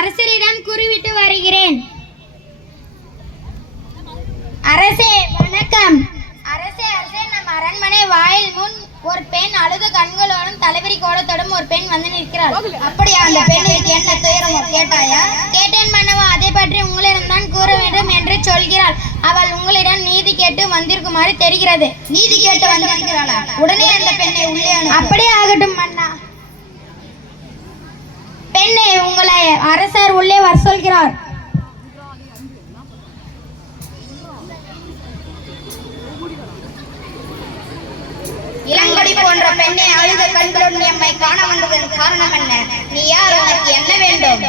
அரசரிடம் கூறிவிட்டு வருகிறேன். அரசே வணக்கம். அரசே அரசே, நம் அரண்மனை வாயில் முன் ஒரு பெண் அழுத கண்களோடும் தலைவிரி கோலத்தோடும் ஒரு பெண் வந்து நிற்கிறாள். அப்படியா? அந்த பெண்ணுக்கு என்ன துயரமோ கேட்டாயா? கேட்டேன் மன்னவா. அதை பற்றி உங்களிடம் தான் கூற வேண்டும் என்று சொல்கிறாள். அவள் உங்களிடம் நீதி கேட்டு வந்திருக்குமாறு தெரிகிறது. நீதி கேட்டு வந்திருக்கிறாளா? உடனே அந்த பெண்ணை உள்ளே அனுப்பு. அப்படியே ஆகட்டும் மன்னா. பெண்ணே, உங்களை அரசர் உள்ளே வர சொல்கிறார். இளங்கொடி போன்ற பெண்ணை அழுத கண்களுடன் எம்மை காண வந்ததன் காரணம் என்ன? நீ யார்? உனக்கு என்ன வேண்டும்?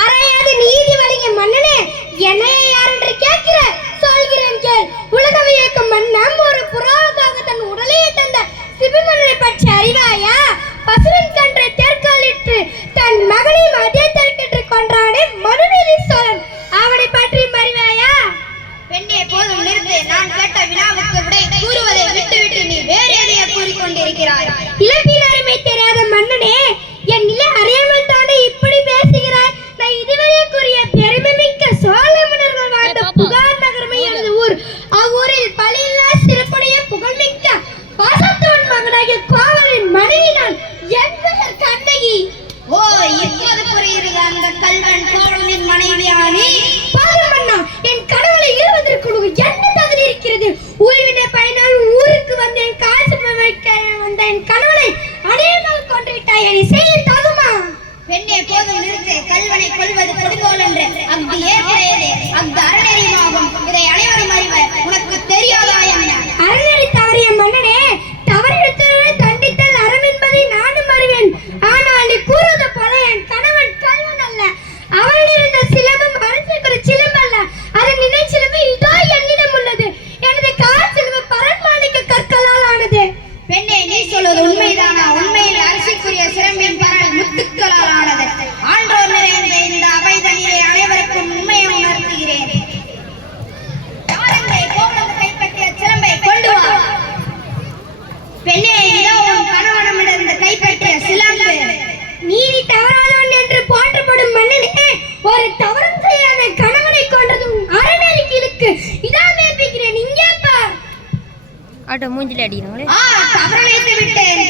ஆராயாது நீதி வழங்கிய மன்னனே, என்னை யார் என்று கேட்கிற? சொல்கிறேன் கேள். உலக வியக்கும் மன்னன் ஒரு புறாவுக்காக தன் உடலையே தந்த சிபிமன்னனை பற்றி அறிவாயா? பசுவின் கன்றை தேர்காலிட்டு தன் மகளையும் அதே தேர்க்கிட்டு கொன்றானே மனுநீதி சோழன், அவனை பற்றி அறிவாயா? பெண்ணே, போதும் நிறுத்து. நான் கேட்ட வினாவுக்கு விடை கூறுவதை விட்டுவிட்டு நீ வேறு எதையை கூறிக்கொண்டிருக்கிறாய்? இளம்பின் அருமை தெரியாத மன்னனே, என் நிலை அறியாமல் தானே இப்படி பேசுகிறாய்? நான் இதுவரை கூறிய பெருமை மிக்க சோழ மன்னர்கள் வாழ்ந்த புகார் நகரமே எனது ஊர். அவ்வூரில் பழியில்லா சிறப்புடைய புகழ்மிக்க பாசத்தவன் மகனாகிய கோவலின் மனைவி நான். என் பெயர் கண்ணகி. ஓ, இப்போது புரிகிறது. அந்த கல்வன் கோவலனின் மனைவியானி? பாரு மன்னா, என் கணவனை இருவதற்கு என்ன தகுதி இருக்கிறது? ஊர்வினை பயனால் ஊருக்கு வந்தேன். காசு வைக்க வந்த என் கணவனை அநேகமாக கொண்டு விட்டாய். என்னை செய்ய தகுமா? பெண்ணே, போதும் நிறுத்து. கல்வனை கொள்வது கொடுங்கோல் என்று அங்கு ஏற்கிறது. அந்த அறநெறியுமாகும். இதை அனைவரும் அறிவர். உனக்கு தெரியாதா என்ன? அறநெறி தவறிய மன்னனே, தவறிடுத்தவரை தண்டித்தல் அறம் என்பதை நானும் அறிவேன். ஆனால் நீ கூறுவது போல என் கணவன் கல்வன் அல்ல. அவரிடம் இருந்த சிலம்பம் அரசுக்கு ஒரு சிலம்பு அல்ல. அதன் நினை சிலம்பு இதோ என்னிடம் உள்ளது. எனது கால் சிலம்பு பரண்மாணிக்க கற்களால் ஆனது. பெண்ணே, நீ சொல்வது உண்மைதானா? உண்மையில் அரசுக்குரிய சிலம்பின் பரல் முத்துக்களால் ஆனது. ஆன்றோர் நிறைந்த இந்த அவைதனிலே அனைவருக்கும் உண்மையை உணர்த்துகிறேன். யாரெந்தை கோவலன் கைப்பற்றிய சிலம்பை கொண்டு வா. பெண்ணே, இதோ உன் கணவனிடமிருந்து கைப்பற்றிய சிலம்பு. நீதி தவறாதவன் என்று போற்றப்படும் மன்னனே, ஒரு தவறும் செய்யாத கணவனை கொன்றதும் அறநெறிக்கு இருக்கு. இதான் மேற்பிக்கிறேன். இங்கே பார். ஆட்டோ மூஞ்சில அடிக்கணும். தவறழைத்து விட்டேன்.